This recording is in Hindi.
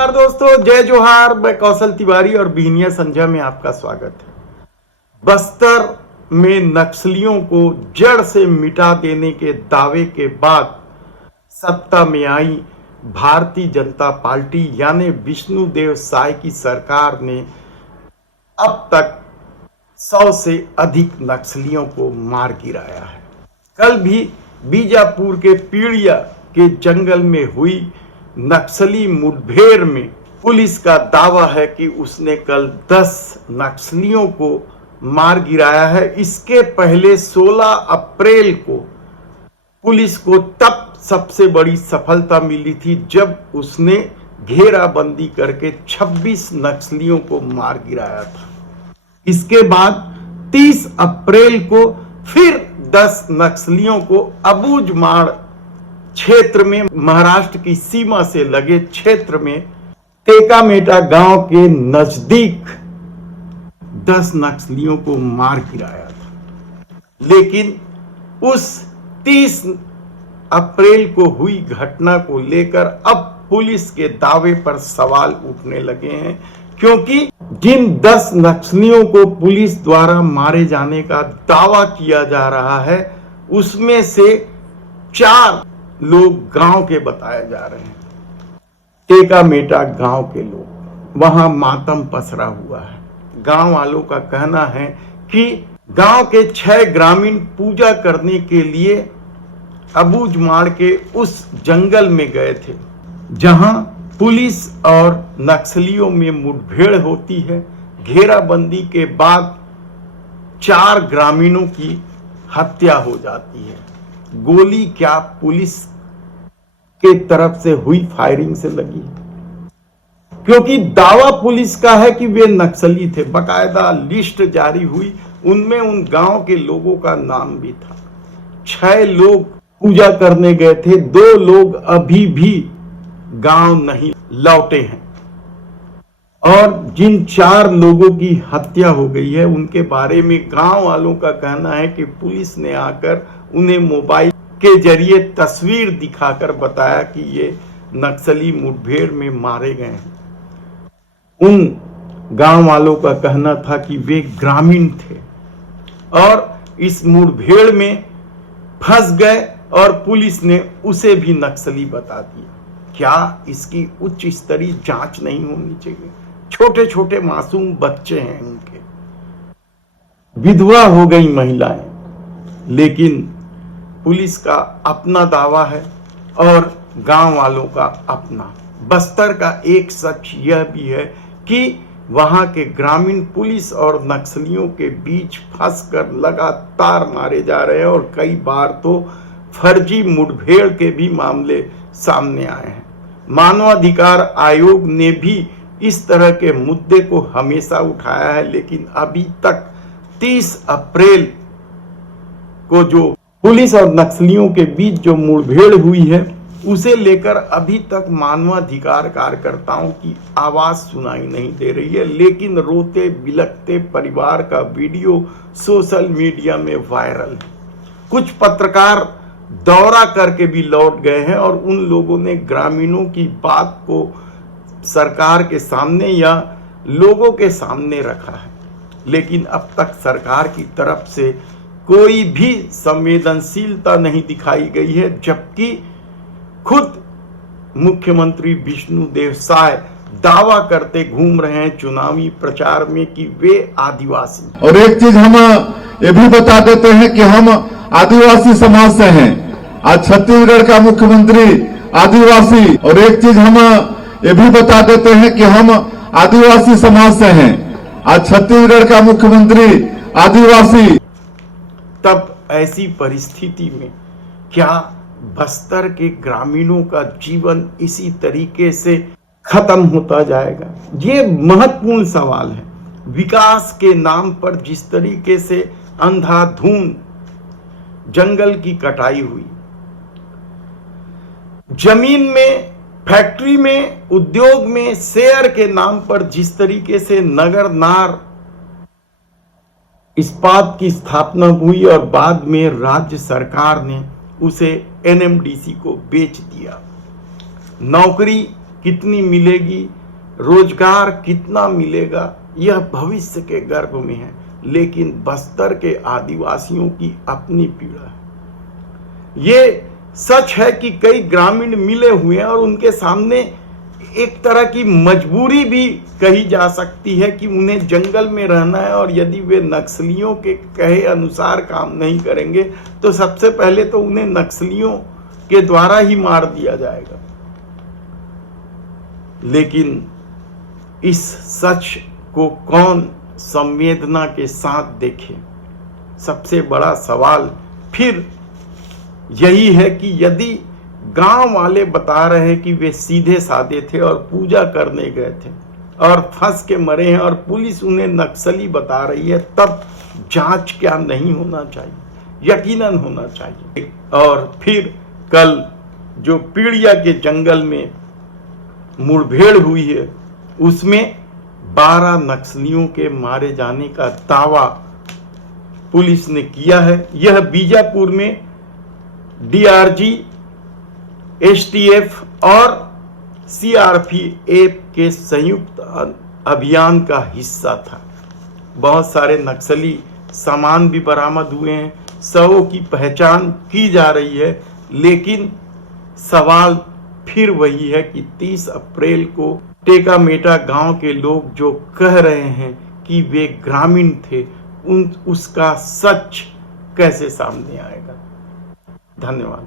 नमस्कार दोस्तों, जय जोहार। मैं कौशल तिवारी और बिहनिया संध्या में आपका स्वागत है। बस्तर में नक्सलियों को जड़ से मिटा देने के दावे के बाद सत्ता में आई भारतीय जनता पार्टी यानी विष्णुदेव साय की सरकार ने अब तक 100 से अधिक नक्सलियों को मार गिराया है। कल भी बीजापुर के पीड़िया के जंगल में हुई नक्सली मुठभेड़ में पुलिस का दावा है कि उसने कल 10 नक्सलियों को मार गिराया है। इसके पहले 16 अप्रैल को पुलिस को तब सबसे बड़ी सफलता मिली थी जब उसने घेराबंदी करके 26 नक्सलियों को मार गिराया था। इसके बाद 30 अप्रैल को फिर 10 नक्सलियों को अबूझमाड़ क्षेत्र में, महाराष्ट्र की सीमा से लगे क्षेत्र में टेकामेटा गांव के नजदीक 10 नक्सलियों को मार गिराया था। लेकिन उस 30 अप्रैल को हुई घटना को लेकर अब पुलिस के दावे पर सवाल उठने लगे हैं, क्योंकि जिन 10 नक्सलियों को पुलिस द्वारा मारे जाने का दावा किया जा रहा है उसमें से 4 लोग गांव के बताए जा रहे हैं। टेकामेटा गांव के लोग, वहां मातम पसरा हुआ है। गांव वालों का कहना है कि गांव के 6 ग्रामीण पूजा करने के लिए अबूझमाड़ के उस जंगल में गए थे जहां पुलिस और नक्सलियों में मुठभेड़ होती है। घेराबंदी के बाद 4 ग्रामीणों की हत्या हो जाती है। गोली क्या पुलिस के तरफ से हुई फायरिंग से लगी, क्योंकि दावा पुलिस का है कि वे नक्सली थे। बकायदा लिस्ट जारी हुई, उनमें उन गांव के लोगों का नाम भी था। 6 लोग पूजा करने गए थे, 2 लोग अभी भी गांव नहीं लौटे हैं और जिन 4 लोगों की हत्या हो गई है उनके बारे में गांव वालों का कहना है कि पुलिस ने आकर उन्हें मोबाइल के जरिए तस्वीर दिखाकर बताया कि ये नक्सली मुठभेड़ में मारे गए हैं। उन गांव वालों का कहना था कि वे ग्रामीण थे और इस मुठभेड़ में फंस गए और पुलिस ने उसे भी नक्सली बता दिया। क्या इसकी उच्च स्तरीय जांच नहीं होनी चाहिए? छोटे छोटे मासूम बच्चे हैं, उनके विधवा हो गई महिलाएं, लेकिन पुलिस का अपना दावा है और गांव वालों का अपना। बस्तर का एक सच यह भी है कि वहां के ग्रामीण पुलिस और नक्सलियों के बीच फंसकर लगातार मारे जा रहे हैं और कई बार तो फर्जी मुठभेड़ के भी मामले सामने आए हैं। मानवाधिकार आयोग ने भी इस तरह के मुद्दे को हमेशा उठाया है, लेकिन अभी तक 30 अप्रैल को जो पुलिस और नक्सलियों के बीच जो मुठभेड़ हुई है उसे लेकर अभी तक मानवाधिकार कार्यकर्ताओं की आवाज सुनाई नहीं दे रही है। लेकिन रोते बिलखते परिवार का वीडियो सोशल मीडिया में वायरल है। कुछ पत्रकार दौरा करके भी लौट गए हैं और उन लोगों ने ग्रामीणों की बात को सरकार के सामने या लोगों के सामने रखा है, लेकिन अब तक सरकार की तरफ से कोई भी संवेदनशीलता नहीं दिखाई गई है। जबकि खुद मुख्यमंत्री विष्णुदेव साय दावा करते घूम रहे हैं चुनावी प्रचार में कि वे आदिवासी। और एक चीज हम ये भी बता देते हैं कि हम आदिवासी समाज से हैं। आज छत्तीसगढ़ का मुख्यमंत्री आदिवासी, और एक चीज हम ये भी बता देते हैं कि हम आदिवासी समाज से हैं। आज छत्तीसगढ़ का मुख्यमंत्री आदिवासी। तब ऐसी परिस्थिति में क्या बस्तर के ग्रामीणों का जीवन इसी तरीके से खत्म होता जाएगा? ये महत्वपूर्ण सवाल है। विकास के नाम पर जिस तरीके से अंधाधुंध जंगल की कटाई हुई, जमीन में, फैक्ट्री में, उद्योग में शेयर के नाम पर जिस तरीके से नगर नार इस्पात की स्थापना हुई और बाद में राज्य सरकार ने उसे एनएमडीसी को बेच दिया। नौकरी कितनी मिलेगी, रोजगार कितना मिलेगा, यह भविष्य के गर्भ में है। लेकिन बस्तर के आदिवासियों की अपनी पीड़ा है। ये सच है कि कई ग्रामीण मिले हुए हैं और उनके सामने एक तरह की मजबूरी भी कही जा सकती है कि उन्हें जंगल में रहना है, और यदि वे नक्सलियों के कहे अनुसार काम नहीं करेंगे तो सबसे पहले तो उन्हें नक्सलियों के द्वारा ही मार दिया जाएगा। लेकिन इस सच को कौन संवेदना के साथ देखे? सबसे बड़ा सवाल फिर यही है कि यदि गांव वाले बता रहे हैं कि वे सीधे साधे थे और पूजा करने गए थे और फंस के मरे हैं, और पुलिस उन्हें नक्सली बता रही है, तब जांच क्या नहीं होना चाहिए? यकीनन होना चाहिए। और फिर कल जो पीड़िया के जंगल में मुठभेड़ हुई है, उसमें 12 नक्सलियों के मारे जाने का दावा पुलिस ने किया है। यह बीजापुर में डीआरजी, एसटीएफ और सीआरपीएफ के संयुक्त अभियान का हिस्सा था। बहुत सारे नक्सली सामान भी बरामद हुए हैं, शवों की पहचान की जा रही है। लेकिन सवाल फिर वही है कि 30 अप्रैल को टेकामेटा गांव के लोग जो कह रहे हैं कि वे ग्रामीण थे, उसका सच कैसे सामने आएगा? धन्यवाद।